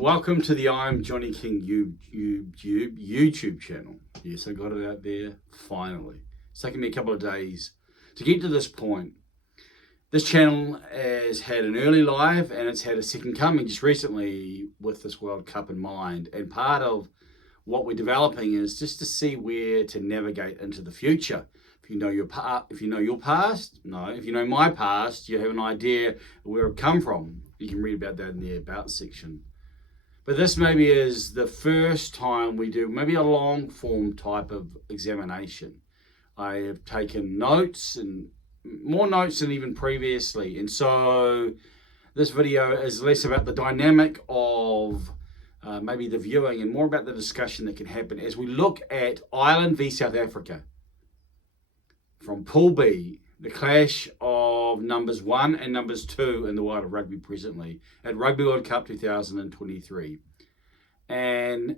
Welcome to the iamjonnyking YouTube channel. Yes, I got it out there finally. It's taken me a couple of days to get to this point. This channel has had an early live and it's had a second coming just recently with this World Cup in mind. And part of what we're developing is just to see where to navigate into the future. If you know your past, if you know my past, you have an idea where I've come from. You can read about that in the About section. But this maybe is the first time we do maybe a long form type of examination. I have taken notes and more notes than even previously. And so this video is less about the dynamic of maybe the viewing and more about the discussion that can happen as we look at Ireland v South Africa. From Pool B, the clash of numbers 1 and numbers 2 in the world of rugby presently at Rugby World Cup 2023, and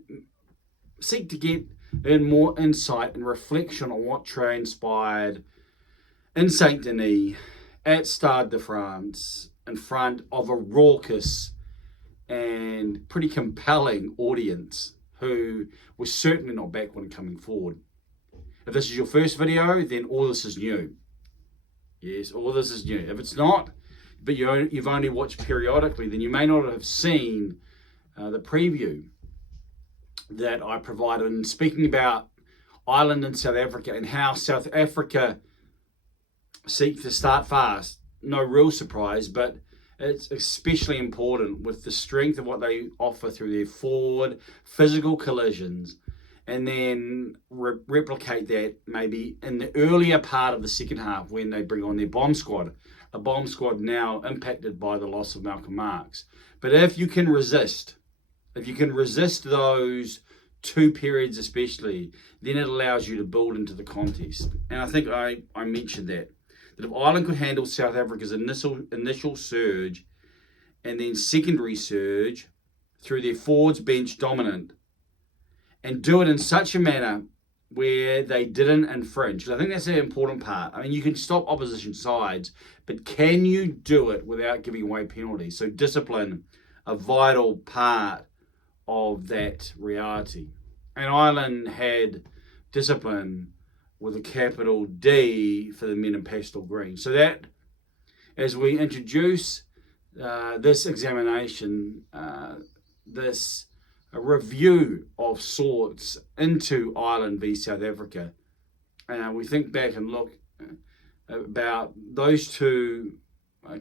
seek to get in more insight and reflection on what transpired in Saint Denis at Stade de France in front of a raucous and pretty compelling audience who was certainly not backward coming forward. If this is your first video, then all this is new. Yes, all this is new. If it's not, but you've only watched periodically, then you may not have seen the preview that I provided in speaking about Ireland and South Africa and how South Africa seek to start fast. No real surprise, but it's especially important with the strength of what they offer through their forward physical collisions, and then replicate that maybe in the earlier part of the second half when they bring on their bomb squad, a bomb squad now impacted by the loss of Malcolm Marx. But if you can resist those two periods especially, then it allows you to build into the contest. And I think I mentioned that if Ireland could handle South Africa's initial surge and then secondary surge through their forwards bench dominant, and do it in such a manner where they didn't infringe. I think that's the important part. I mean, you can stop opposition sides, but can you do it without giving away penalties? So discipline, a vital part of that reality. And Ireland had discipline with a capital D for the men in pastel green. So that, as we introduce this examination, a review of sorts into Ireland v South Africa. We think back and look about those two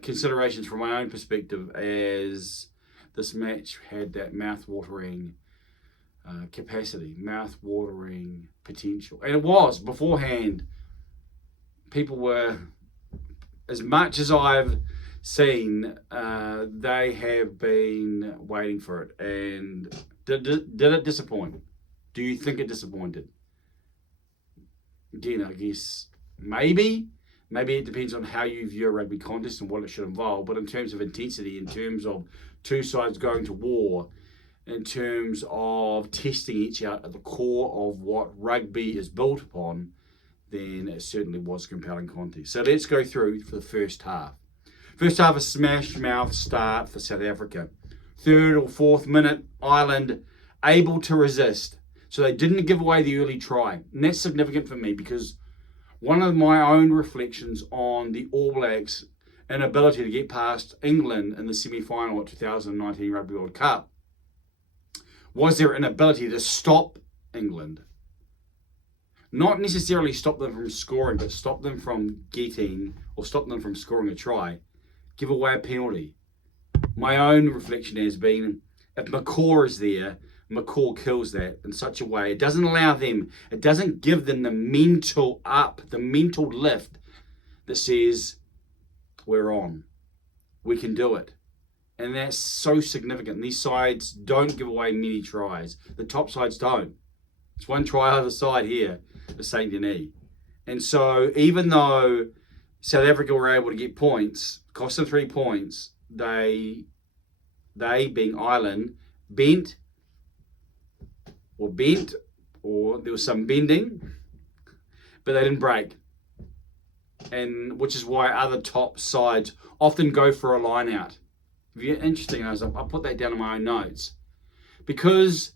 considerations from my own perspective as this match had that mouth-watering capacity, mouth-watering potential. And it was, beforehand, people were, as much as I've seen, they have been waiting for it. And did it disappoint? Do you think it disappointed? Again, I guess maybe it depends on how you view a rugby contest and what it should involve. But in terms of intensity, in terms of two sides going to war, in terms of testing each out at the core of what rugby is built upon, then it certainly was a compelling contest. So let's go through for the first half. First half, a smash mouth start for South Africa. 3rd or 4th minute, Ireland able to resist. So they didn't give away the early try. And that's significant for me because one of my own reflections on the All Blacks' inability to get past England in the semi-final at 2019 Rugby World Cup was their inability to stop England. Not necessarily stop them from scoring, but stop them from scoring a try. Give away a penalty. My own reflection has been, if McCaw is there, McCaw kills that in such a way. It doesn't allow them, it doesn't give them the mental lift that says, we're on. We can do it. And that's so significant. These sides don't give away many tries. The top sides don't. It's one try either side here, the Saint Denis. And so even though South Africa were able to get points, cost them 3 points, they being Ireland, bent, or there was some bending, but they didn't break. And which is why other top sides often go for a line out. Interesting, I put that down in my own notes. because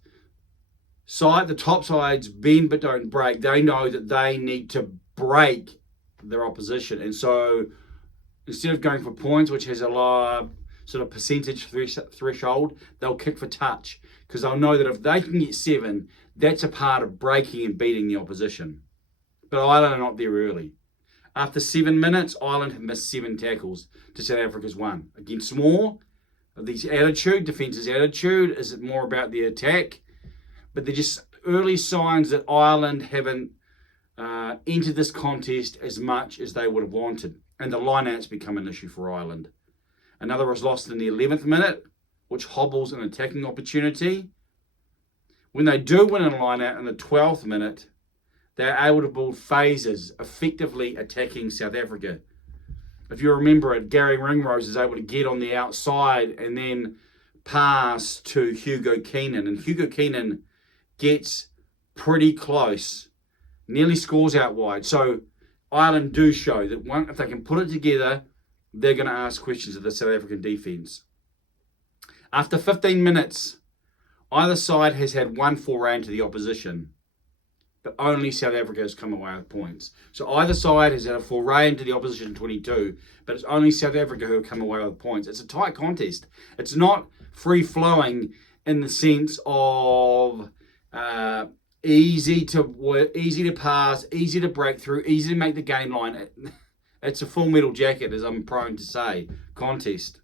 the top sides bend but don't break, they know that they need to break their opposition. And so instead of going for points, which has a lower sort of percentage threshold, they'll kick for touch, because they'll know that if they can get 7, that's a part of breaking and beating the opposition. But Ireland are not there early. After 7 minutes, Ireland have missed 7 tackles to South Africa's 1. Against more of these defence's attitude, is it more about the attack? But they're just early signs that Ireland haven't entered this contest as much as they would have wanted. And the line-out's become an issue for Ireland. Another was lost in the 11th minute, which hobbles an attacking opportunity. When they do win a line-out in the 12th minute, they're able to build phases, effectively attacking South Africa. If you remember it, Gary Ringrose is able to get on the outside and then pass to Hugo Keenan. And Hugo Keenan gets pretty close, nearly scores out wide. So Ireland do show that if they can put it together, they're going to ask questions of the South African defence. After 15 minutes, either side has had one foray into the opposition, but only South Africa has come away with points. So either side has had a foray into the opposition 22, but it's only South Africa who have come away with points. It's a tight contest. It's not free-flowing in the sense of easy to pass, easy to break through, easy to make the game line. It's a full metal jacket, as I'm prone to say, contest.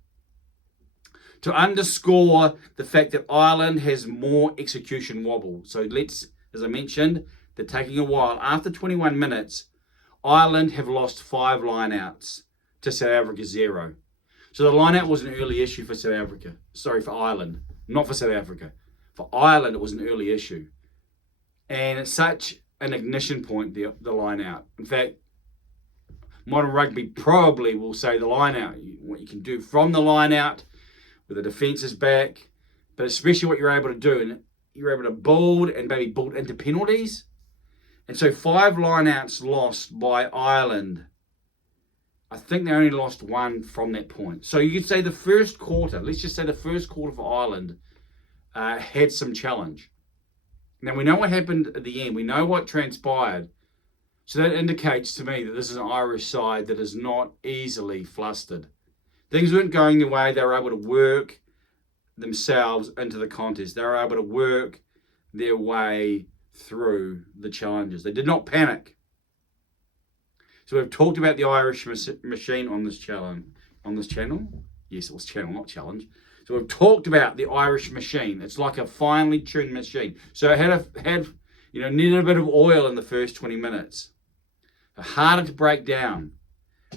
To underscore the fact that Ireland has more execution wobble. So as I mentioned, they're taking a while. After 21 minutes, Ireland have lost 5 lineouts to South Africa 0. So the lineout was an early issue for for Ireland, not for South Africa. For Ireland, it was an early issue. And it's such an ignition point, the lineout. In fact, modern rugby probably will say the lineout, what you can do from the lineout, with the defence is back, but especially what you're able to do, and you're able to build and maybe build into penalties. And so 5 lineouts lost by Ireland. I think they only lost 1 from that point. So you could say the first quarter, let's just say the first quarter for Ireland had some challenge. Now we know what happened at the end. We know what transpired. So that indicates to me that this is an Irish side that is not easily flustered. Things weren't going their way. They were able to work themselves into the contest. They were able to work their way through the challenges. They did not panic. So we've talked about the Irish machine on this channel. Yes, it was channel, not challenge. So we've talked about the Irish machine. It's like a finely tuned machine. So it needed a bit of oil in the first 20 minutes. Harder to break down.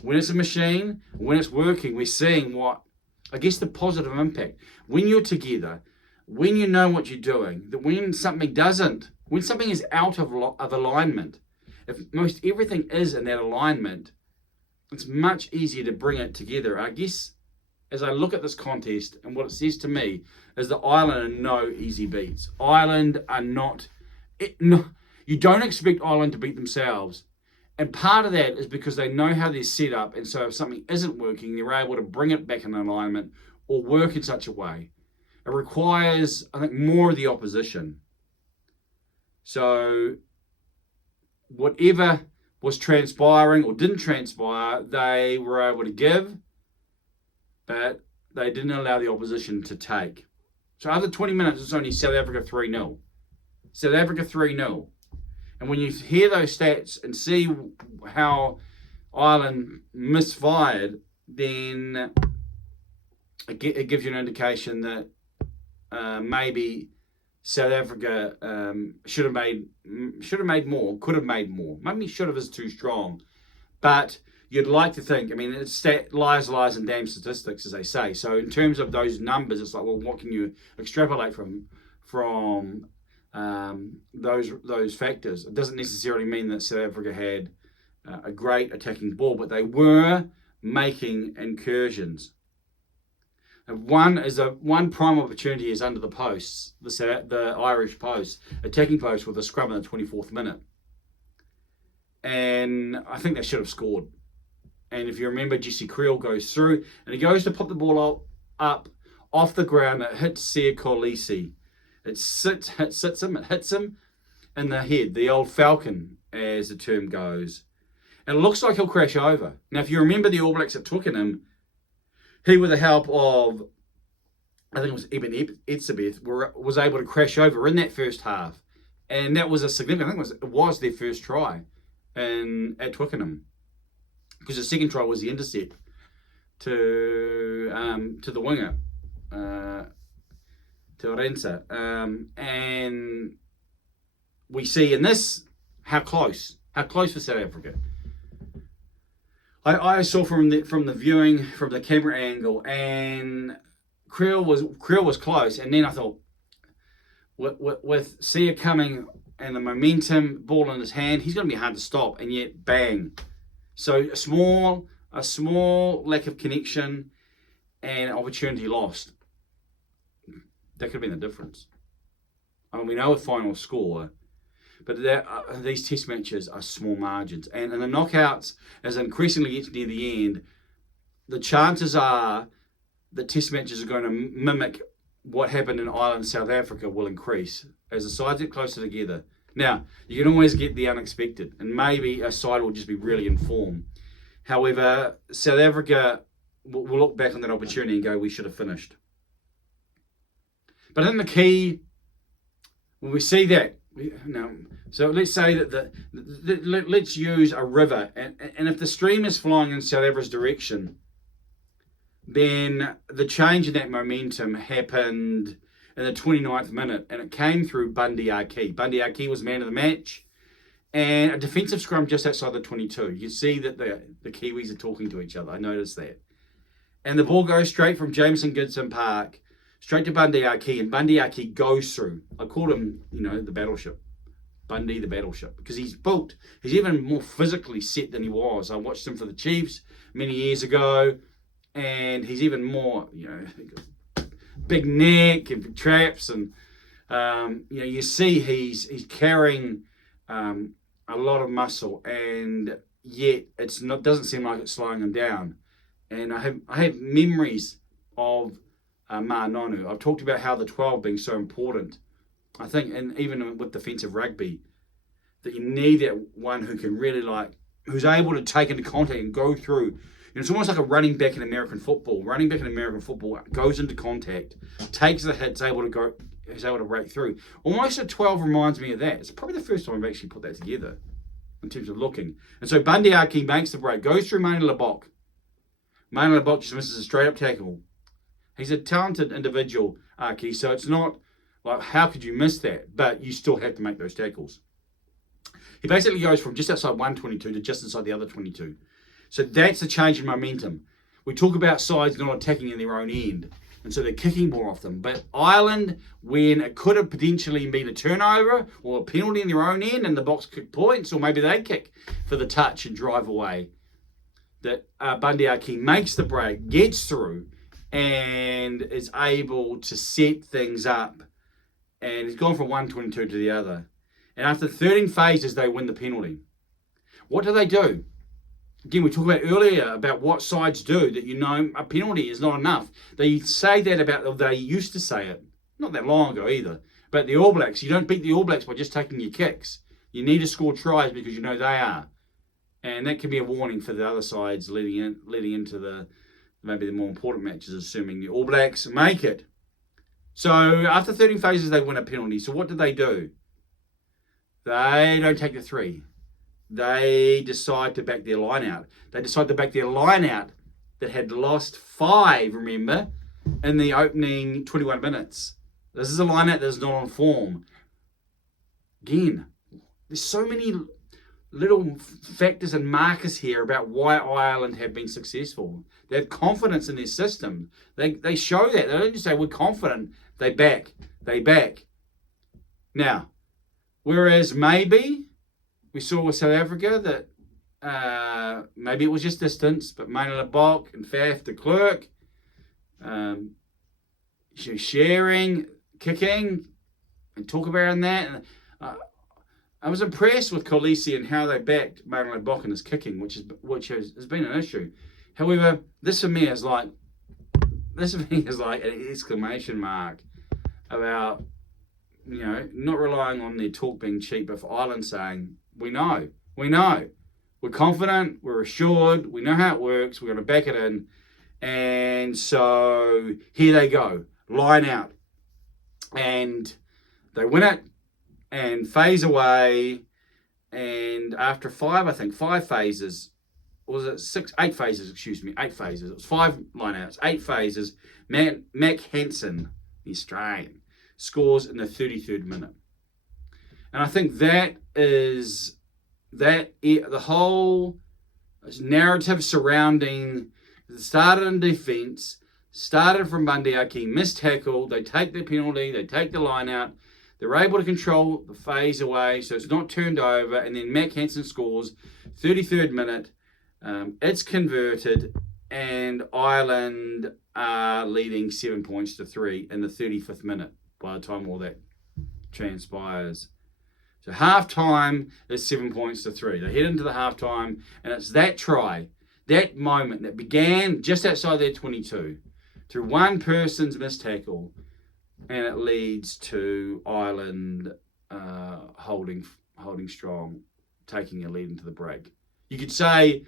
When it's a machine, when it's working, we're seeing the positive impact. When you're together, when you know what you're doing, that when something is out of alignment, if most everything is in that alignment, it's much easier to bring it together. I guess as I look at this contest, and what it says to me is that Ireland are no easy beats. Ireland are not. You don't expect Ireland to beat themselves. And part of that is because they know how they're set up, and so if something isn't working, they're able to bring it back in alignment or work in such a way. It requires, I think, more of the opposition. So whatever was transpiring or didn't transpire, they were able to give, but they didn't allow the opposition to take. So after 20 minutes, it's only South Africa 3-0. South Africa 3-0. And when you hear those stats and see how Ireland misfired, then it gives you an indication that maybe South Africa should have made more, could have made more. Maybe should have is too strong, but you'd like to think. I mean, it's lies, and damn statistics, as they say. So in terms of those numbers, it's like, well, what can you extrapolate from those factors? It doesn't necessarily mean that South Africa had a great attacking ball, but they were making incursions. And one prime opportunity is under the posts, the Irish post, attacking post with a scrum in the 24th minute. And I think they should have scored. And if you remember, Jesse Creel goes through and he goes to pop the ball up off the ground. It hits Sia Kolisi. It hits him in the head, the old falcon, as the term goes. And it looks like he'll crash over. Now, if you remember the All Blacks at Twickenham, he, with the help of, I think it was Eben Etzebeth, was able to crash over in that first half. And that was a significant, I think it was their first try at Twickenham. Because the second try was the intercept to the winger, to Rensa. And we see in this how close for South Africa. I saw from the viewing, from the camera angle, and Creel was close, and then I thought, with Sia coming and the momentum, ball in his hand, he's going to be hard to stop, and yet bang. So a small lack of connection and opportunity lost. That could have been the difference. I mean, we know a final score, but these test matches are small margins. And in the knockouts, as it increasingly gets near the end, the chances are that test matches are going to mimic what happened in Ireland, South Africa will increase as the sides get closer together. Now, you can always get the unexpected, and maybe a side will just be really in form. However, South Africa will look back on that opportunity and go, we should have finished. But I think the key, when we see that, so let's say that let's use a river, and if the stream is flowing in South Africa's direction, then the change in that momentum happened in the 29th minute, and it came through Bundy Aki. Bundy Aki was man of the match, and a defensive scrum just outside the 22. You see that the Kiwis are talking to each other. I noticed that. And the ball goes straight from Jameson Gibson Park, straight to Bundy Aki, and Bundy Aki goes through. I called him, the battleship. Bundy the battleship, because he's even more physically set than he was. I watched him for the Chiefs many years ago, and he's even more, big neck and big traps, and you see he's carrying a lot of muscle, and yet doesn't seem like it's slowing him down. And I have memories of Ma Nonu. I've talked about how the 12 being so important. I think, and even with defensive rugby, that you need that one who can really who's able to take into contact and go through. It's almost like a running back in American football. Running back in American football goes into contact, takes the hit, is able to break through. Almost a 12 reminds me of that. It's probably the first time I've actually put that together in terms of looking. And so Bundy Aki makes the break, goes through Maina Lebok. Maina Lebok just misses a straight up tackle. He's a talented individual, Aki, so it's not like, how could you miss that? But you still have to make those tackles. He basically goes from just outside 122 to just inside the other 22. So that's a change in momentum. We talk about sides not attacking in their own end, and so they're kicking more often. But Ireland, when it could have potentially been a turnover or a penalty in their own end and the Boks kick points, or maybe they kick for the touch and drive away, that Bundy Aki makes the break, gets through, and is able to set things up. And he's gone from 122 to the other. And after 13 phases, they win the penalty. What do? Again, we talked about earlier about what sides do, that a penalty is not enough. They say that they used to say it, not that long ago either. But the All Blacks, you don't beat the All Blacks by just taking your kicks. You need to score tries because they are. And that can be a warning for the other sides leading into maybe the more important matches, assuming the All Blacks make it. So after 13 phases, they win a penalty. So what do? They don't take the 3. They decide to back their line out. They decide to back their line out that had lost 5, remember, in the opening 21 minutes. This is a line out that is not on form. Again, there's so many little factors and markers here about why Ireland have been successful. They have confidence in their system. They show that. They don't just say, we're confident. They back. Now, whereas maybe we saw with South Africa that maybe it was just distance, but Maina Lebok and Faf de Klerk, sharing, kicking, and talk about that. I was impressed with Kolisi and how they backed Maina Lebok in his kicking, which has been an issue. However, this for me is like an exclamation mark about not relying on their talk being cheap, but for Ireland saying, we know, we're confident, we're assured, we know how it works, we're going to back it in. And so here they go, line out. And they win it and phase away. And after five phases, or was it 8 phases, 8 phases. It was 5 lineouts, 8 phases. Mac Hansen, the Australian, scores in the 33rd minute. And I think that is the whole narrative surrounding, started in defence, started from Bundyaki, missed tackle, they take the penalty, they take the line out, they're able to control the phase away so it's not turned over, and then Mac Hansen scores, 33rd minute, it's converted, and Ireland are leading 7 points to 3 in the 35th minute by the time all that transpires. So half-time is 7 points to 3. They head into the half-time, and it's that try, that moment that began just outside their 22 through one person's missed tackle, and it leads to Ireland holding strong, taking a lead into the break. You could say,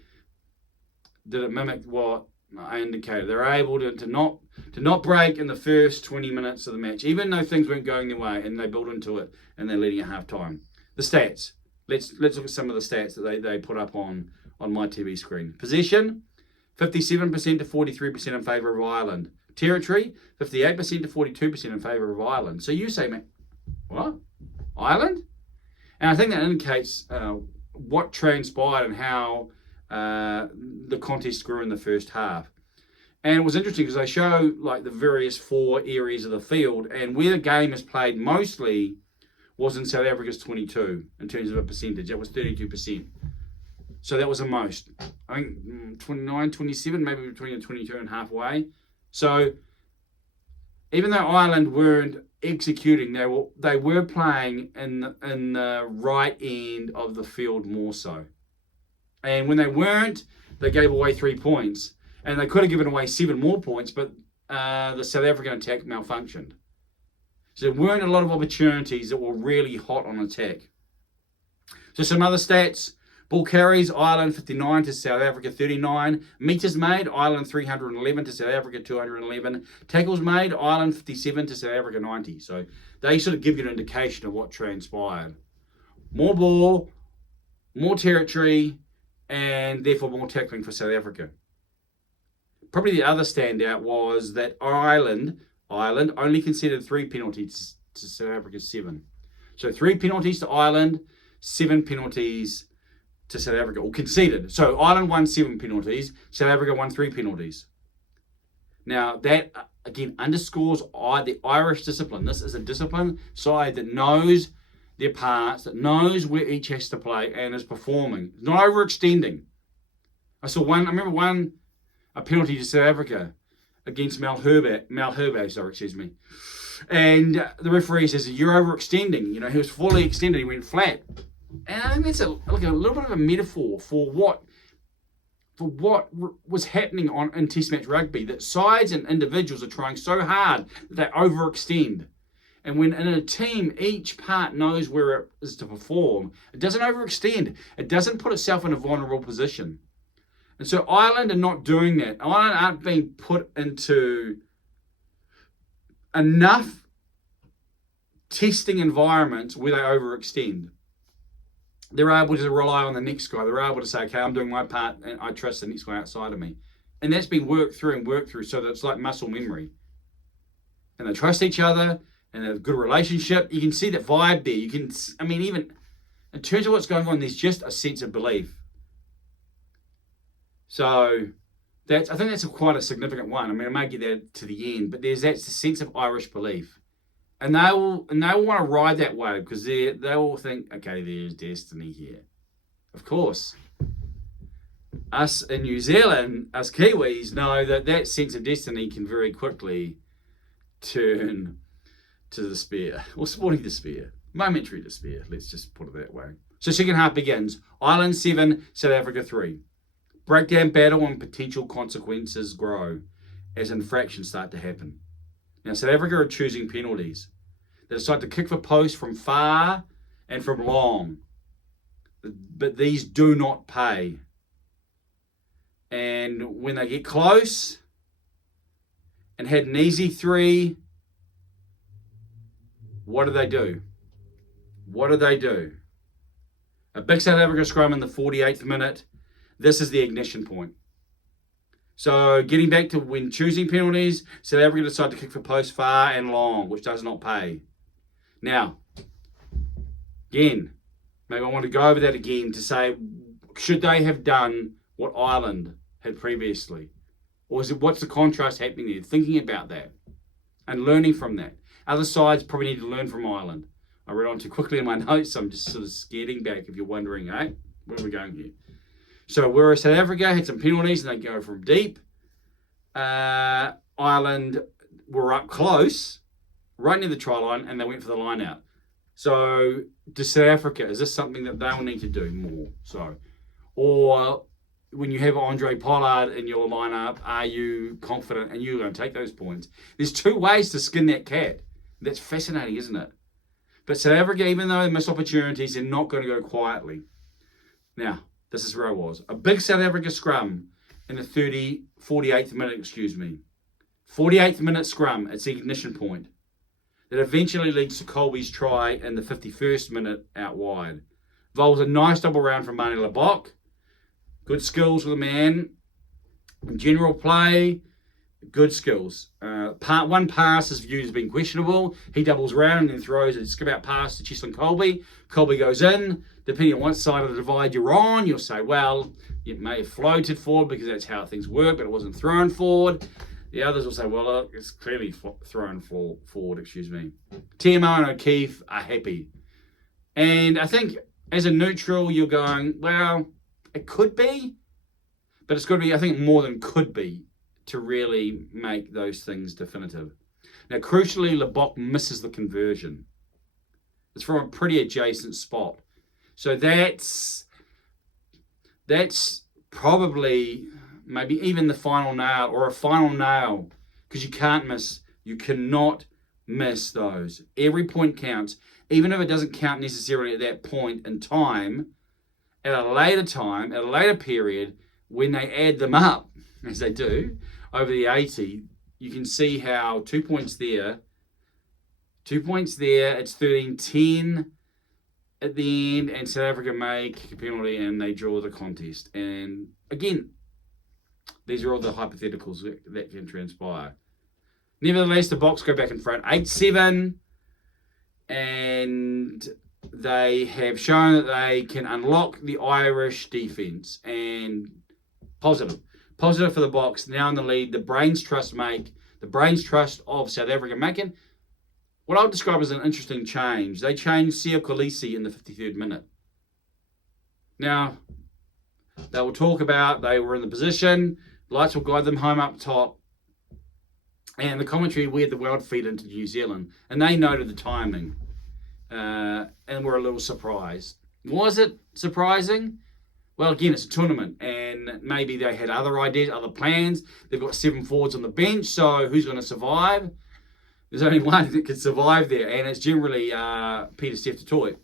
did it mimic what I indicated? They're able to not break in the first 20 minutes of the match, even though things weren't going their way, and they build into it, and they're leading at half-time. The stats. Let's look at some of the stats that they put up on my TV screen. Possession, 57% to 43% in favour of Ireland. Territory, 58% to 42% in favour of Ireland. So you say, man, what? Ireland? And I think that indicates what transpired and how the contest grew in the first half. And it was interesting because they show like the various 4 areas of the field, and where the game is played mostly was in South Africa's 22 in terms of a percentage. That was 32%. So that was the most. I think 29, 27, maybe between the 22 and halfway. So even though Ireland weren't executing, they were playing in the right end of the field more so. And when they weren't, they gave away 3 points. And they could have given away 7 more points, but the South African attack malfunctioned. So there weren't a lot of opportunities that were really hot on attack. So some other stats. Ball carries, Ireland 59 to South Africa 39. Meters made, Ireland 311 to South Africa 211. Tackles made, Ireland 57 to South Africa 90. So they sort of give you an indication of what transpired. More ball, more territory, and therefore more tackling for South Africa. Probably the other standout was that Ireland only conceded 3 penalties to South Africa's 7. So 3 penalties to Ireland, 7 penalties to South Africa, or conceded. So Ireland won 7 penalties, South Africa won 3 penalties. Now that, again, underscores the Irish discipline. This is a disciplined side that knows their parts, that knows where each has to play and is performing. It's not overextending. I remember a penalty to South Africa against Malherbe, and the referee says, you're overextending. He was fully extended, he went flat. And I think that's a little bit of a metaphor for what was happening in Test match rugby, that sides and individuals are trying so hard that they overextend. And when in a team, each part knows where it is to perform, it doesn't overextend. It doesn't put itself in a vulnerable position. And so Ireland are not doing that. Ireland aren't being put into enough testing environments where they overextend. They're able to rely on the next guy. They're able to say, okay, I'm doing my part and I trust the next guy outside of me. And that's been worked through so that it's like muscle memory. And they trust each other and they have a good relationship. You can see that vibe there. Even in terms of what's going on, there's just a sense of belief. So I think that's quite a significant one. I may get that to the end, but that's the sense of Irish belief. And they will want to ride that wave because they will think, okay, there's destiny here. Of course, us in New Zealand, us Kiwis, know that sense of destiny can very quickly turn to despair, or sporting despair, momentary despair. Let's just put it that way. So second half begins. Ireland 7, South Africa 3. Breakdown battle and potential consequences grow as infractions start to happen. Now, South Africa are choosing penalties. They decide to kick for post from far and from long. But these do not pay. And when they get close and had an easy three, what do? What do? A big South Africa scrum in the 48th minute. This is the ignition point. So getting back to when choosing penalties, South Africa decide to kick for post far and long, which does not pay. Now, again, maybe I want to go over that again to say, should they have done what Ireland had previously? Or is it, what's the contrast happening there? Thinking about that and learning from that. Other sides probably need to learn from Ireland. I read on too quickly in my notes, so I'm just sort of skating back if you're wondering, hey, where are we going here? So whereas South Africa had some penalties and they go from deep, Ireland were up close, right near the try line, and they went for the line out. So to South Africa, is this something that they'll need to do more? So, or when you have Andre Pollard in your lineup, are you confident and you're going to take those points? There's two ways to skin that cat. That's fascinating, isn't it? But South Africa, even though they miss opportunities, they're not going to go quietly. Now, this is where I was. A big South Africa scrum in the 48th minute, 48th minute scrum, it's the ignition point. That eventually leads to Colby's try in the 51st minute out wide. Involves a nice double round from Mane Lebok. Good skills with the man. In general play, good skills. One pass is viewed as being questionable. He doubles around and then throws a skip out pass to Cheslin Colby. Colby goes in. Depending on what side of the divide you're on, you'll say, well, it may have floated forward because that's how things work, but it wasn't thrown forward. The others will say, well, look, it's clearly thrown forward, TMO and O'Keefe are happy. And I think as a neutral, you're going, well, it could be, but it's got to be, I think, more than could be to really make those things definitive. Now, crucially, Lebok misses the conversion. It's from a pretty adjacent spot. So that's probably maybe even the final nail or a final nail, because you cannot miss those. Every point counts, even if it doesn't count necessarily at that point in time, at a later period, when they add them up, as they do, over the 80, you can see how 2 points there, it's 13-10 at the end, and South Africa make a penalty and they draw the contest. And again, these are all the hypotheticals that can transpire. Nevertheless, the Boks go back in front 8-7, and they have shown that they can unlock the Irish defence. And positive for the Boks, now in the lead. The brains trust of South Africa making what I would describe as an interesting change. They changed Siya Kolisi in the 53rd minute. Now, they will talk about they were in the position, lights will guide them home up top, and the commentary, we had the world feed into New Zealand, and they noted the timing, and were a little surprised. Was it surprising? Well, again, it's a tournament, and maybe they had other ideas, other plans. They've got 7 forwards on the bench, so who's going to survive? There's only one that can survive there, and it's generally Peter Steph-Toy.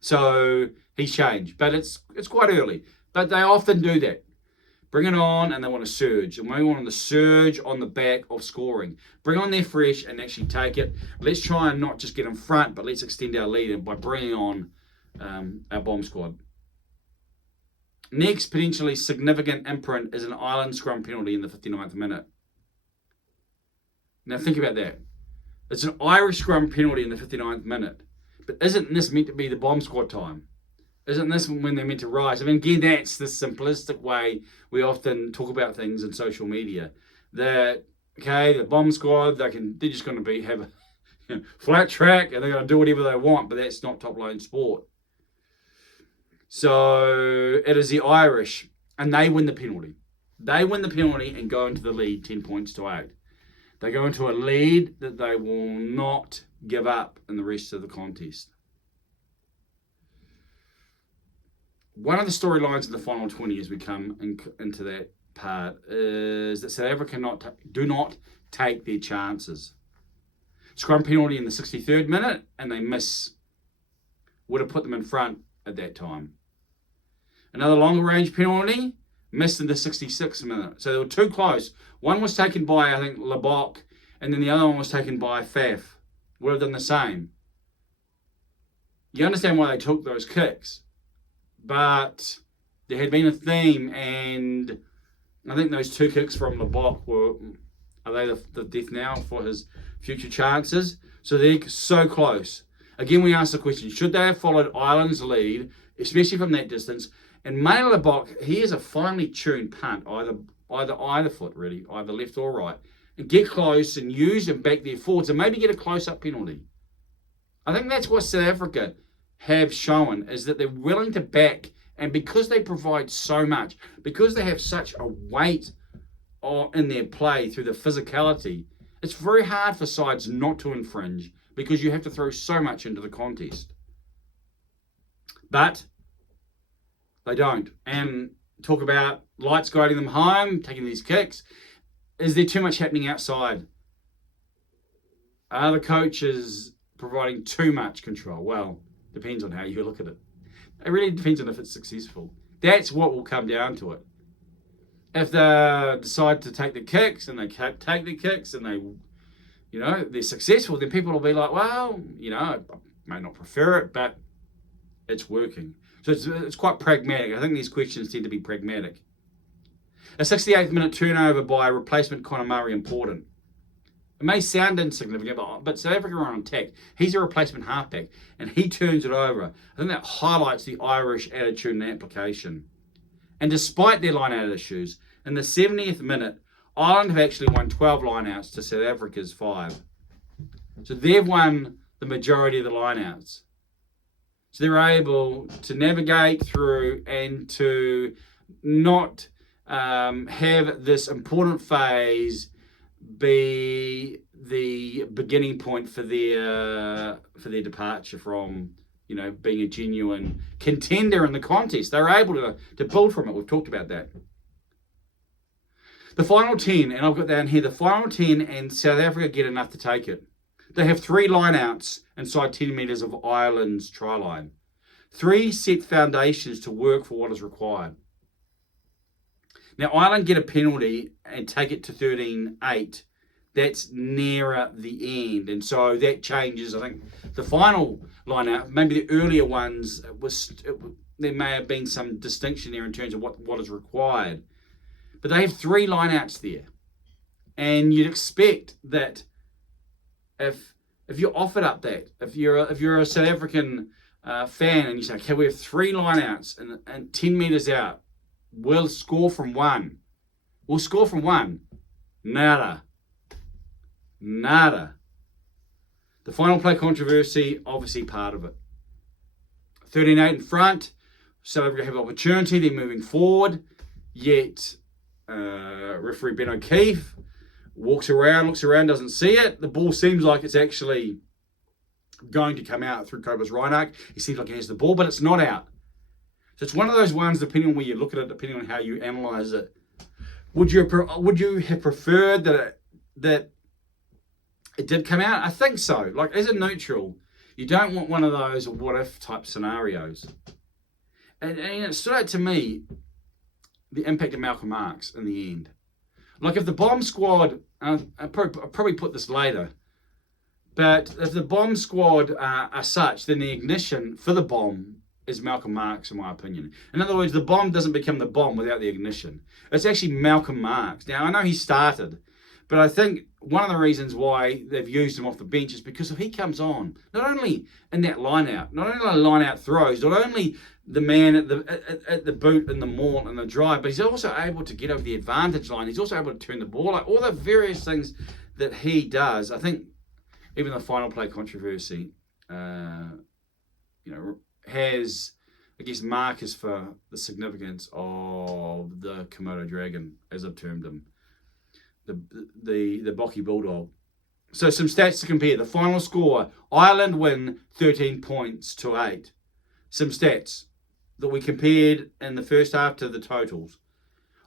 So he's changed, but it's quite early. But they often do that. Bring it on, and they want to surge. And we want to surge on the back of scoring. Bring on their fresh and actually take it. Let's try and not just get in front, but let's extend our lead by bringing on our bomb squad. Next, potentially significant imprint is an Ireland scrum penalty in the 59th minute. Now think about that. It's an Irish scrum penalty in the 59th minute. But isn't this meant to be the bomb squad time? Isn't this when they're meant to rise? I mean, again, that's the simplistic way we often talk about things in social media. That, okay, the bomb squad, they're just going to have a flat track and they're going to do whatever they want, but that's not top line sport. So it is the Irish, and they win the penalty. They win the penalty and go into the lead 10 points to 8. They go into a lead that they will not give up in the rest of the contest. One of the storylines of the final 20 as we come into that part is that South Africa do not take their chances. Scrum penalty in the 63rd minute, and they miss. Would have put them in front at that time. Another longer range penalty, missed in the 66th minute. So they were too close. One was taken by, I think, Lebock, and then the other one was taken by Faf. Would have done the same. You understand why they took those kicks. But there had been a theme, and I think those 2 kicks from Lebock are they the death knell for his future chances? So they're so close. Again, we ask the question, should they have followed Ireland's lead, especially from that distance? And Maine Lebock, he is a finely tuned punt, either foot really, either left or right, and get close and use and back their forwards and maybe get a close-up penalty. I think that's what South Africa have shown, is that they're willing to back, and because they provide so much, because they have such a weight in their play through the physicality, it's very hard for sides not to infringe because you have to throw so much into the contest. But they don't. And talk about lights guiding them home, taking these kicks. Is there too much happening outside? Are the coaches providing too much control? Well, depends on how you look at it. It really depends on if it's successful. That's what will come down to it. If they decide to take the kicks and they take the kicks and they're successful, then people will be like, well, I may not prefer it, but it's working. So it's quite pragmatic. I think these questions tend to be pragmatic. A 68th minute turnover by replacement Conor Murray important. It may sound insignificant, but South Africa are on attack. He's a replacement halfback, and he turns it over. I think that highlights the Irish attitude and application. And despite their line-out issues, in the 70th minute, Ireland have actually won 12 line-outs to South Africa's 5. So they've won the majority of the line-outs. So they're able to navigate through and to not have this important phase be the beginning point for their departure from being a genuine contender in the contest. They're able to build from it. We've talked about that. The final 10, and I've got down here, the final 10 and South Africa get enough to take it. They have 3 line-outs inside 10 metres of Ireland's try line. 3 set foundations to work for what is required. Now, Ireland get a penalty and take it to 13-8. That's nearer the end. And so that changes, I think, the final line-out. Maybe the earlier ones, there may have been some distinction there in terms of what is required. But they have 3 line-outs there. And you'd expect that if you're offered up that, if you're a South African fan and you say, okay, we have 3 line-outs and 10 metres out, we'll score from 1. We'll score from 1. Nada. The final play controversy, obviously part of it. 13-8 in front. South Africa have opportunity. They're moving forward. Yet, referee Ben O'Keefe looks around, doesn't see it. The ball seems like it's actually going to come out through Cobus Reinach. He seems like he has the ball, but it's not out. So it's one of those ones, depending on where you look at it, depending on how you analyse it. Would you have preferred that it did come out? I think so. Like, as a neutral, you don't want one of those what-if type scenarios. And it stood out to me, the impact of Malcolm Marx in the end. Like, if the bomb squad, I'll probably put this later, but if the bomb squad are such, then the ignition for the bomb is Malcolm Marx, in my opinion. In other words, the bomb doesn't become the bomb without the ignition. It's actually Malcolm Marx. Now, I know he started, but I think one of the reasons why they've used him off the bench is because if he comes on, not only in that line-out, not only line-out throws, not only the man at the boot and the maul and the drive, but he's also able to get over the advantage line. He's also able to turn the ball, like all the various things that he does. I think even the final play controversy, has, I guess, markers for the significance of the Komodo dragon, as I've termed him, the Bocky Bulldog. So some stats to compare. The final score, Ireland win 13 points to 8. Some stats that we compared in the first half to the totals.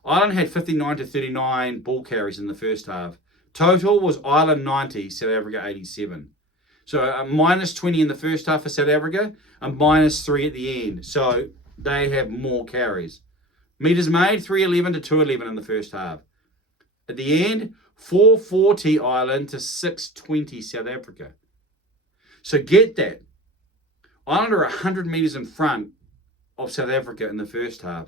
Ireland had 59 to 39 ball carries in the first half. Total was Ireland 90, South Africa 87. So a minus 20 in the first half for South Africa, and minus 3 at the end. So they have more carries. Meters made, 311 to 211 in the first half. At the end, 440 Ireland to 620 South Africa. So get that. Ireland are 100 metres in front of South Africa in the first half.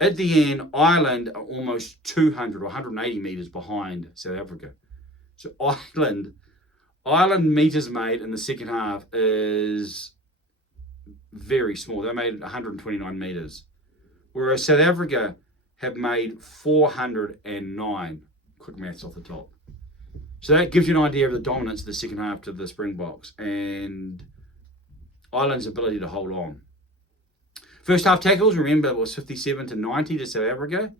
At the end, Ireland are almost 200 or 180 metres behind South Africa. So Ireland metres made in the second half is very small. They made 129 metres. Whereas South Africa have made 409. Quick maths off the top. So that gives you an idea of the dominance of the second half to the Springboks and Ireland's ability to hold on. First half tackles, remember, it was 57 to 90 to South Africa.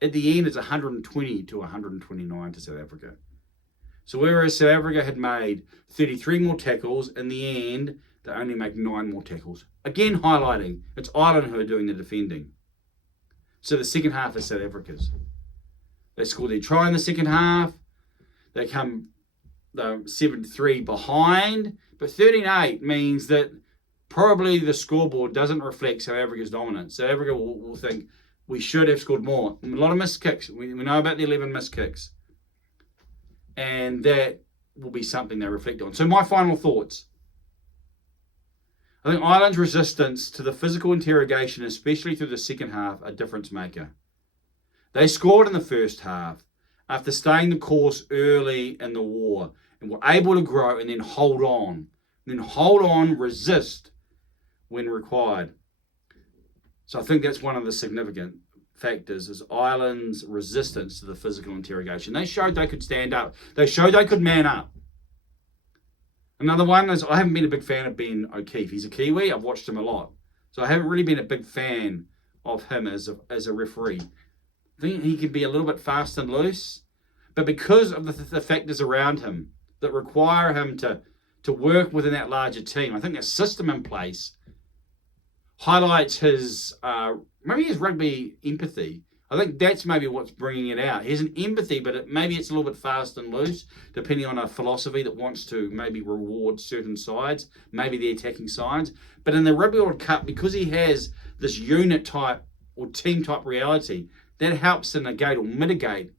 At the end, it's 120 to 129 to South Africa. So whereas South Africa had made 33 more tackles, in the end, they only make 9 more tackles. Again, highlighting, it's Ireland who are doing the defending. So the second half is South Africa's. They scored their try in the second half. They come 7-3 behind. But 13-8 means that probably the scoreboard doesn't reflect South Africa's dominance. South Africa will think we should have scored more. A lot of missed kicks. We know about the 11 missed kicks. And that will be something they reflect on. So my final thoughts. I think Ireland's resistance to the physical interrogation, especially through the second half, a difference maker. They scored in the first half after staying the course early in the war and were able to grow and then hold on. Resist when required. So I think that's one of the significant factors is Ireland's resistance to the physical interrogation. They showed they could stand up. They showed they could man up. Another one is I haven't been a big fan of Ben O'Keefe. He's a Kiwi. I've watched him a lot. So I haven't really been a big fan of him as a referee. I think he can be a little bit fast and loose. But because of the factors around him that require him to work within that larger team, I think that system in place highlights his maybe his rugby empathy. I think that's maybe what's bringing it out. He has an empathy, but maybe it's a little bit fast and loose, depending on a philosophy that wants to maybe reward certain sides, maybe the attacking sides. But in the Rugby World Cup, because he has this unit type or team type reality, that helps to negate or mitigate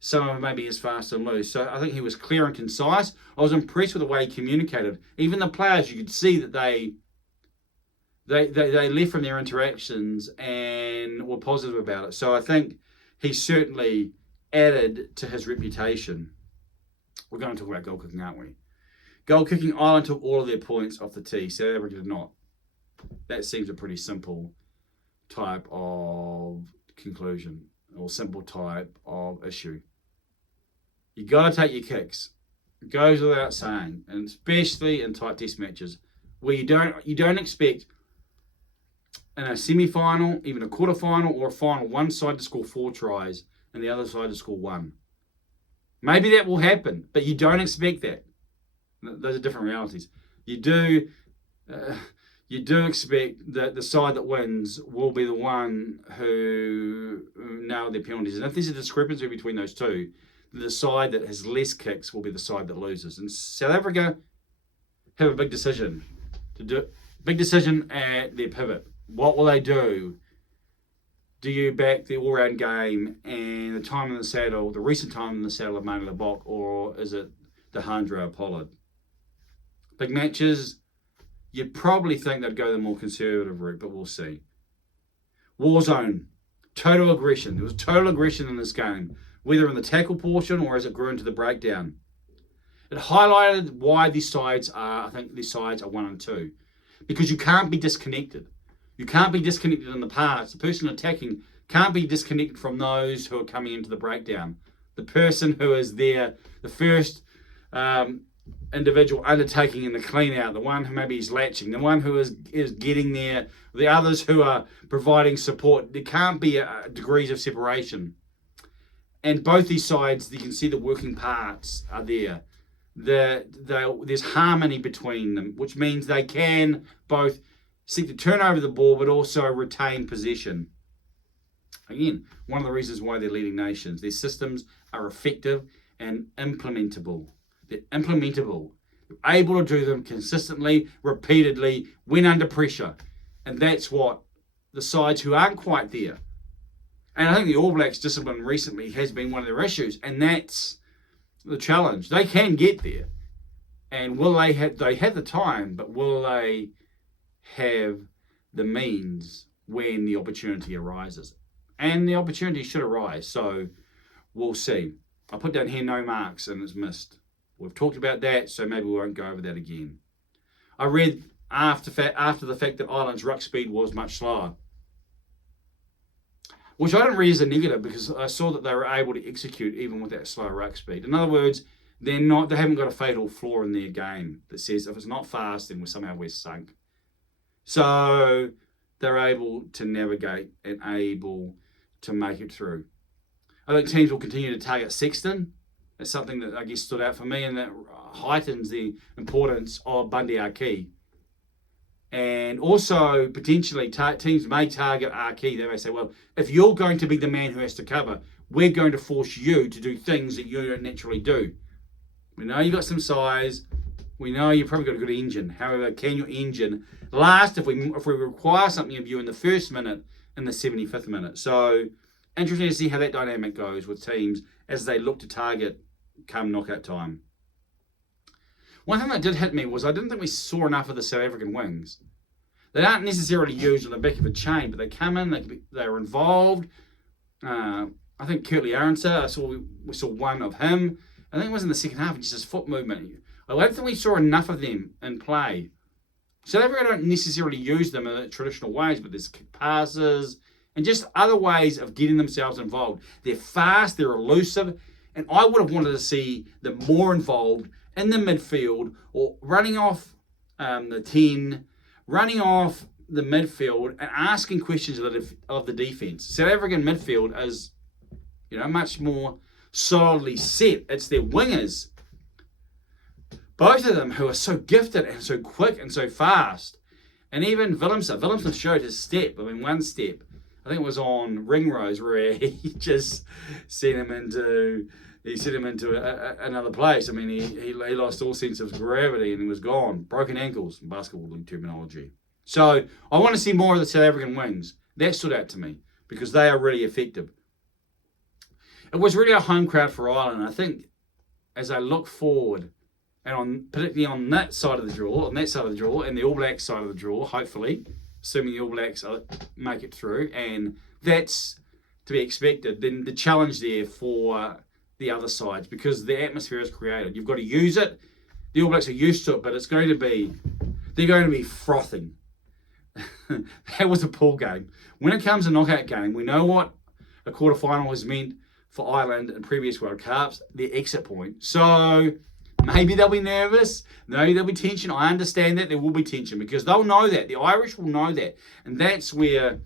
some of maybe his fast and loose. So I think he was clear and concise. I was impressed with the way he communicated. Even the players, you could see that they left from their interactions and were positive about it. So I think he certainly added to his reputation. We're going to talk about goal kicking, aren't we? Goal kicking, Ireland took all of their points off the tee. South Africa did not. That seems a pretty simple type of conclusion or simple type of issue. You got to take your kicks. It goes without saying, and especially in tight test matches where you don't expect in a semi-final, even a quarter-final or a final, one side to score 4 tries and the other side to score 1. Maybe that will happen, but you don't expect that. Those are different realities. You do expect that the side that wins will be the one who nailed their penalties. And if there's a discrepancy between those two, the side that has less kicks will be the side that loses. And South Africa have a big decision to do. Big decision at their pivot. What will they do? Do you back the all-round game and the time in the saddle, the recent time in the saddle of Mane Lebok, or is it the Handra Pollard? Big matches, you'd probably think they'd go the more conservative route, but we'll see. Warzone, total aggression. There was total aggression in this game, whether in the tackle portion or as it grew into the breakdown. It highlighted why these sides are 1 and 2. Because you can't be disconnected. You can't be disconnected in the pass. The person attacking can't be disconnected from those who are coming into the breakdown. The person who is there, the first individual undertaking in the clean out, the one who maybe is latching, the one who is getting there, the others who are providing support. There can't be degrees of separation. And both these sides, you can see the working parts are there. There's harmony between them, which means they can both seek to turn over the ball but also retain possession. Again, one of the reasons why they're leading nations. Their systems are effective and implementable. They're implementable. You're able to do them consistently, repeatedly, when under pressure. And that's what the sides who aren't quite there. And I think the All Blacks discipline recently has been one of their issues, and that's the challenge. They can get there. And will they have the time, but will they have the means when the opportunity arises? And the opportunity should arise, so we'll see. I put down here no marks and it's missed. We've talked about that, so maybe we won't go over that again. I read after the fact that Ireland's ruck speed was much slower, which I didn't read as a negative because I saw that they were able to execute even with that slow ruck speed. In other words, they haven't got a fatal flaw in their game that says if it's not fast, then we're sunk. So they're able to navigate and able to make it through. I think teams will continue to target Sexton. That's something that I guess stood out for me, and that heightens the importance of Bundy Archie. And also, potentially, teams may target Archie. They may say, well, if you're going to be the man who has to cover, we're going to force you to do things that you don't naturally do. We know you've got some size. We know you've probably got a good engine. However, can your engine last if we require something of you in the first minute and the 75th minute? So, interesting to see how that dynamic goes with teams as they look to target come knockout time. One thing that did hit me was I didn't think we saw enough of the South African wings. They aren't necessarily used on the back of a chain, but they come in, they're involved. I think Curtly Arendse, we saw one of him. I think it was in the second half, just his foot movement. I don't think we saw enough of them in play. South Africa don't necessarily use them in traditional ways, but there's passes and just other ways of getting themselves involved. They're fast, they're elusive, and I would have wanted to see them more involved in the midfield or running off the 10, running off the midfield and asking questions of the defence. South African midfield is, much more solidly set. It's their wingers, both of them, who are so gifted and so quick and so fast. And even Willemse showed his step. One step, I think it was on Ringrose, where he just sent him into another place. He lost all sense of gravity and he was gone. Broken ankles in basketball league terminology. So I want to see more of the South African wings. That stood out to me because they are really effective. It was really a home crowd for Ireland. I think as I look forward, and particularly on that side of the draw, and the All Blacks side of the draw, hopefully, assuming the All Blacks make it through, and that's to be expected, then the challenge there for the other sides, because the atmosphere is created. You've got to use it. The All Blacks are used to it, but they're going to be frothing. That was a pool game. When it comes to knockout game, we know what a quarterfinal has meant for Ireland in previous World Cups, their exit point. So maybe they'll be nervous. Maybe there'll be tension. I understand that there will be tension because they'll know that. The Irish will know that. And that's where,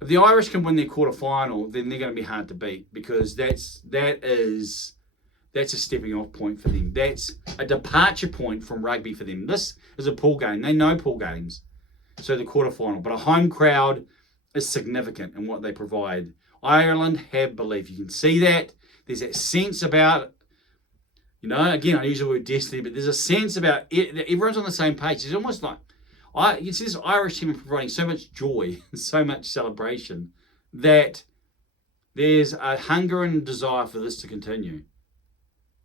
if the Irish can win their quarterfinal, then they're going to be hard to beat because that's a stepping off point for them. That's a departure point from rugby for them. This is a pool game. They know pool games. So the quarterfinal. But a home crowd is significant in what they provide. Ireland have belief. You can see that. There's that sense about, again, I use the word destiny, but there's a sense about it, that everyone's on the same page. It's almost like, you see this Irish team providing so much joy and so much celebration that there's a hunger and desire for this to continue.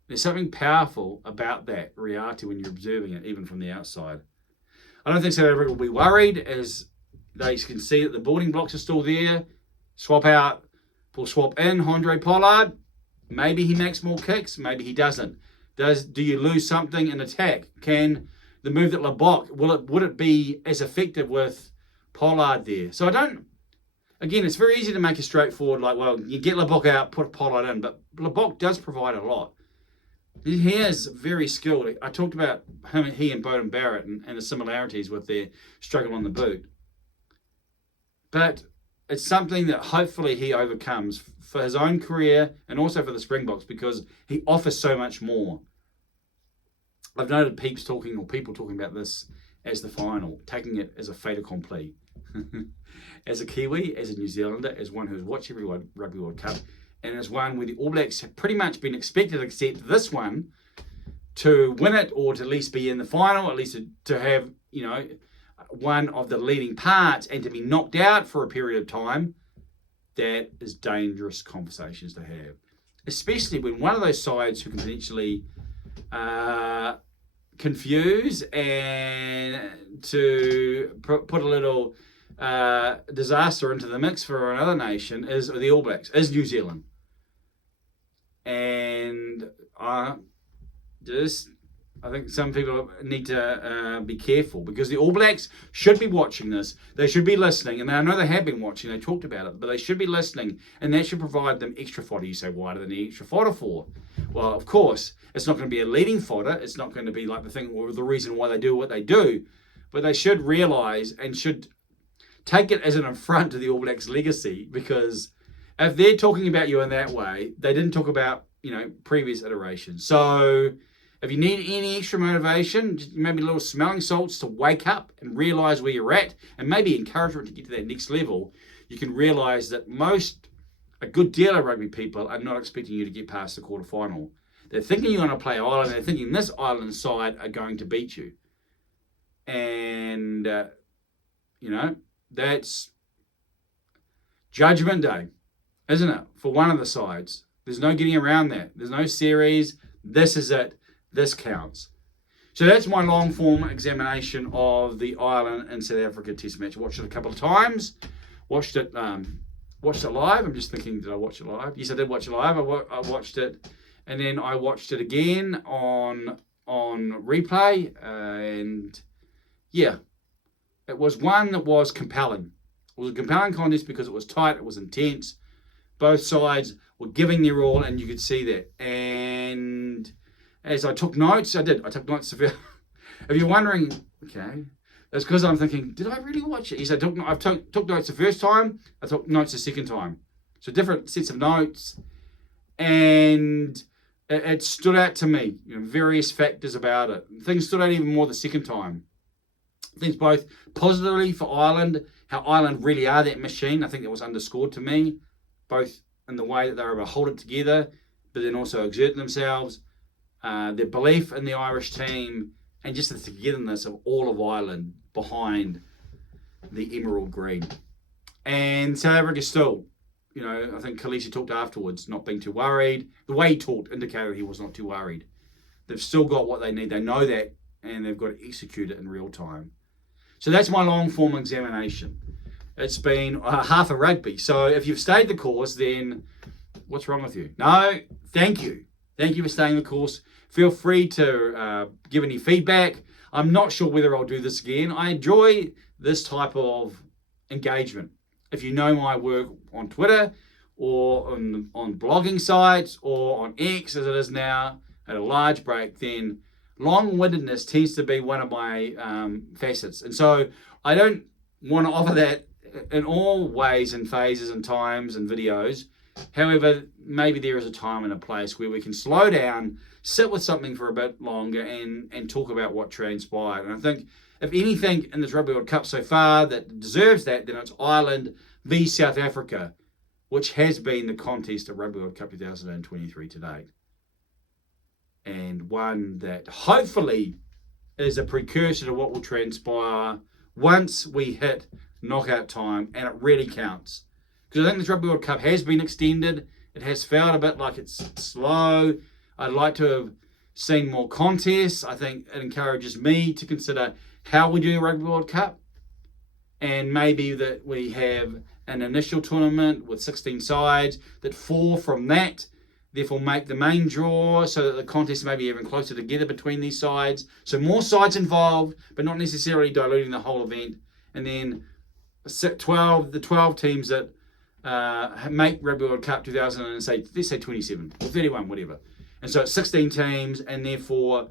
There's something powerful about that reality when you're observing it, even from the outside. I don't think South Africa will be worried as they can see that the building blocks are still there. Swap out, swap in Andre Pollard. Maybe he makes more kicks, maybe he doesn't. Do you lose something in attack? Can the move that Lebock, would it be as effective with Pollard there? So again, it's very easy to make a straightforward, you get Lebock out, put Pollard in, but Lebock does provide a lot. He is very skilled. I talked about he and Beauden Barrett and the similarities with their struggle on the boot. But it's something that hopefully he overcomes for his own career and also for the Springboks because he offers so much more. I've noted people talking about this as the final, taking it as a fait accompli. As a Kiwi, as a New Zealander, as one who's watched every Rugby World Cup, and it's one where the All Blacks have pretty much been expected, except this one, to win it or to at least be in the final, at least to have, one of the leading parts, and to be knocked out for a period of time. That is dangerous conversations to have, especially when one of those sides who can potentially confuse and to put a little disaster into the mix for another nation is the All Blacks, is New Zealand. And I think some people need to be careful, because the All Blacks should be watching this. They should be listening, and I know they have been watching. They talked about it, but they should be listening, and that should provide them extra fodder. You say, why do they need extra fodder for? Well, of course, it's not going to be a leading fodder. It's not going to be like the thing or the reason why they do what they do, but they should realise and should take it as an affront to the All Blacks' legacy, because if they're talking about you in that way, they didn't talk about, previous iterations. So if you need any extra motivation, just maybe little smelling salts to wake up and realise where you're at, and maybe encouragement to get to that next level, you can realise that a good deal of rugby people are not expecting you to get past the quarterfinal. They're thinking you're going to play Ireland. They're thinking this Ireland side are going to beat you. And, that's Judgment Day, isn't it? For one of the sides. There's no getting around that. There's no series. This is it. This counts. So that's my long form examination of the Ireland and South Africa Test match. Watched it a couple of times. Watched it live. I'm just thinking, did I watch it live? Yes, I did watch it live. I watched it, and then I watched it again on replay. And yeah, it was one that was compelling. It was a compelling contest because it was tight. It was intense. Both sides were giving their all, and you could see that. And as I took notes, I took notes. If you're wondering, okay, that's because I'm thinking, did I really watch it? Yes, I took notes the first time. I took notes the second time. So different sets of notes, and it stood out to me. Various factors about it. Things stood out even more the second time. Things both positively for Ireland, how Ireland really are that machine. I think that was underscored to me, both in the way that they were able to hold it together, but then also exert themselves. Their belief in the Irish team, and just the togetherness of all of Ireland behind the emerald green. And South Africa still, I think Khaleesi talked afterwards, not being too worried. The way he talked indicated he was not too worried. They've still got what they need. They know that, and they've got to execute it in real time. So that's my long form examination. It's been half a rugby. So if you've stayed the course, then what's wrong with you? No, thank you. Thank you for staying the course. Feel free to give any feedback. I'm not sure whether I'll do this again. I enjoy this type of engagement. If you know my work on Twitter or on blogging sites or on X as it is now at a large break, then long-windedness tends to be one of my facets. And so I don't want to offer that in all ways and phases and times and videos. However, maybe there is a time and a place where we can slow down, sit with something for a bit longer and talk about what transpired. And I think if anything in this Rugby World Cup so far that deserves that, then it's Ireland v South Africa, which has been the contest of Rugby World Cup 2023 to date. And one that hopefully is a precursor to what will transpire once we hit knockout time, and it really counts. Because I think this Rugby World Cup has been extended. It has felt a bit like it's slow. I'd like to have seen more contests. I think it encourages me to consider how we do the Rugby World Cup. And maybe that we have an initial tournament with 16 sides, that 4 from that therefore make the main draw, so that the contest may be even closer together between these sides. So more sides involved, but not necessarily diluting the whole event. And then the 12 teams that make Rugby World Cup 2000 and let's say 27 or 31, whatever. And so it's 16 teams, and therefore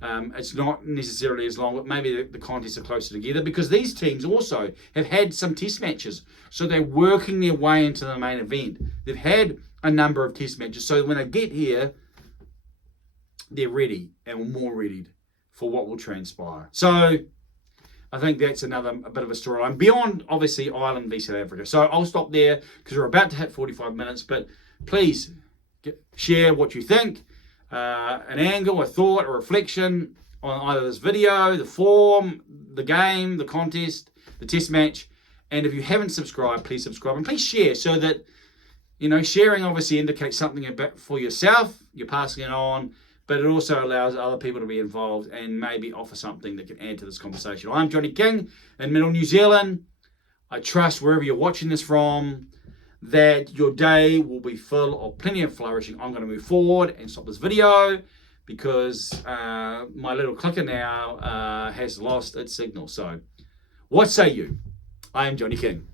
it's not necessarily as long, but maybe the contests are closer together, because these teams also have had some test matches. So they're working their way into the main event. They've had a number of test matches. So when they get here, they're ready and more ready for what will transpire. So I think that's a bit of a storyline beyond, obviously, Ireland v South Africa. So I'll stop there because we're about to hit 45 minutes. But please share what you think, an angle, a thought, a reflection on either this video, the form, the game, the contest, the test match. And if you haven't subscribed, please subscribe and please share, so that, sharing obviously indicates something about for yourself. You're passing it on, but it also allows other people to be involved and maybe offer something that can add to this conversation. I'm Johnny King in Middle New Zealand. I trust wherever you're watching this from that your day will be full of plenty of flourishing. I'm going to move forward and stop this video because my little clicker now has lost its signal. So what say you? I am Johnny King.